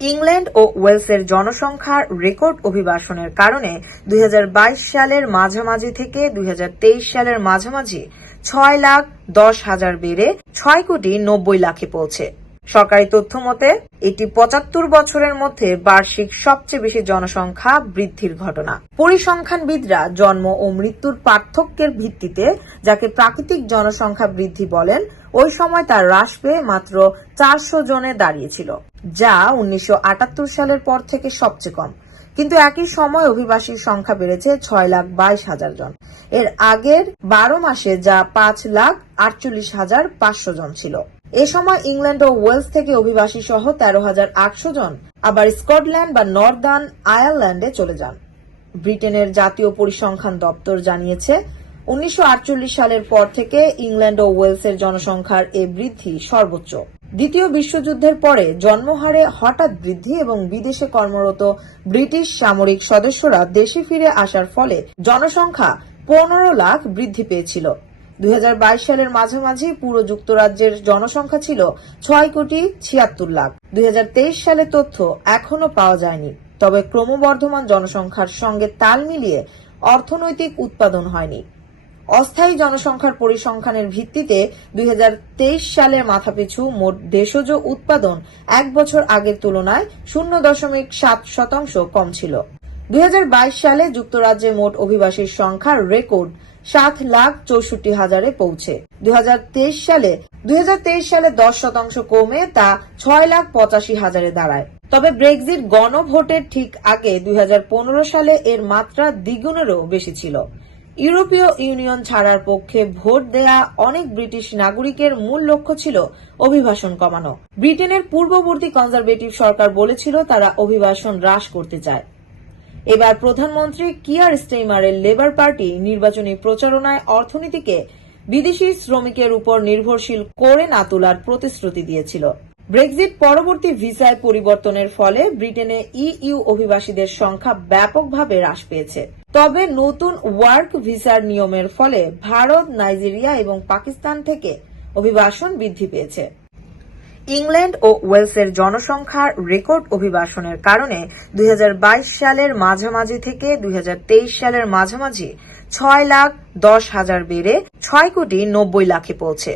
England ও ওয়েলসের জনসংখ্যার record অভিবাসনের কারণে দুই হাজার বাইশ সালের মাঝামাঝি থেকে দুই হাজার তেইশ সালের মাঝামাঝি ছয় লাখ দশ হাজার বেড়ে ছয় কোটি নব্বই লাখে পৌঁছে। সরকারি তথ্য মতে, এটি পঁচাত্তর বছরের মধ্যে বার্ষিক সবচেয়ে বেশি জনসংখ্যা বৃদ্ধির ঘটনা। পরিসংখ্যানবিদরা জন্ম ও মৃত্যুর পার্থক্যের ভিত্তিতে যাকে প্রাকৃতিক জনসংখ্যা বৃদ্ধি বলেন, ওই সময় তার হ্রাস পেয়ে মাত্র চারশো জনে দাঁড়িয়েছিল। যা উনিশশো আটাত্তর সালের পর থেকে সবচেয়ে কম। কিন্তু একই সময় অভিবাসীর সংখ্যা বেড়েছে ছয় লাখ বাইশ হাজার জন। এর আগের বারো মাসে যা পাঁচ লাখ আটচল্লিশ হাজার পাঁচশো জন ছিল। এ সময় ইংল্যান্ড ও ওয়েলস থেকে অভিবাসী সহ তেরো হাজার আটশো জন আবার স্কটল্যান্ড বা নর্দার্ন আয়ারল্যান্ডে চলে যান। ব্রিটেনের জাতীয় পরিসংখ্যান দপ্তর জানিয়েছে, উনিশশো আটচল্লিশ সালের পর থেকে ইংল্যান্ড ও ওয়েলসের জনসংখ্যার এ বৃদ্ধি সর্বোচ্চ। দ্বিতীয় বিশ্বযুদ্ধের পরে জন্মহারে হঠাৎ বৃদ্ধি এবং বিদেশে কর্মরত ব্রিটিশ সামরিক সদস্যরা দেশে ফিরে আসার ফলে জনসংখ্যা পনেরো লাখ বৃদ্ধি পেয়েছিল। দুই হাজার বাইশ সালের মাঝামাঝি পুরো যুক্তরাজ্যের জনসংখ্যা ছিল ছয় কোটি ছিয়াত্তর লাখ। দুই সালে তথ্য এখনও পাওয়া যায়নি। তবে ক্রমবর্ধমান জনসংখ্যার সঙ্গে তাল মিলিয়ে অর্থনৈতিক উৎপাদন হয়নি। অস্থায়ী জনসংখ্যার পরিসংখ্যানের ভিত্তিতে দুই সালের মাথাপিছু মোট দেশজ উৎপাদন এক বছর আগের তুলনায় শূন্য দশমিক সাত শতাংশ কম ছিল। দুই হাজার বাইশ সালে যুক্তরাজ্যে মোট অভিবাসীর সংখ্যা রেকর্ড সাত লাখ চৌষট্টি হাজারে পৌঁছে। দুই হাজার তেইশ সালে দুই হাজার তেইশ সালে দশ শতাংশ কমে তা ছয় লাখ পঁচাশি হাজারে দাঁড়ায়। তবে ব্রেক্সিট গণভোটের ঠিক আগে দুই হাজার পনেরো সালে এর মাত্রা দ্বিগুণেরও বেশি ছিল। ইউরোপীয় ইউনিয়ন ছাড়ার পক্ষে ভোট দেয়া অনেক ব্রিটিশ নাগরিকের মূল লক্ষ্য ছিল অভিবাসন কমানো। ব্রিটেনের পূর্ববর্তী কনজারভেটিভ সরকার বলেছিল তারা অভিবাসন হ্রাস করতে চায়। এবার প্রধানমন্ত্রী কিয়ার স্টেইমারের লেবার পার্টি নির্বাচনী প্রচারণায় অর্থনীতিকে বিদেশি শ্রমিকের উপর নির্ভরশীল করে না তোলার প্রতিশ্রুতি দিয়েছিল। ব্রেক্সিট পরবর্তী ভিসায় পরিবর্তনের ফলে ব্রিটেনে ইইউ অভিবাসীদের সংখ্যা ব্যাপকভাবে হ্রাস পেয়েছে। তবে নতুন ওয়ার্ক ভিসার নিয়মের ফলে ভারত, নাইজেরিয়া এবং পাকিস্তান থেকে অভিবাসন বৃদ্ধি পেয়েছে। ইংল্যান্ড ও ওয়েলসের জনসংখ্যার রেকর্ড অভিবাসনের কারণে দুই হাজার বাইশ সালের মাঝামাঝি থেকে দুই হাজার তেইশ সালের মাঝামাঝি ছয় লাখ দশ হাজার বেড়ে ছয় কোটি নব্বই লাখে পৌঁছে।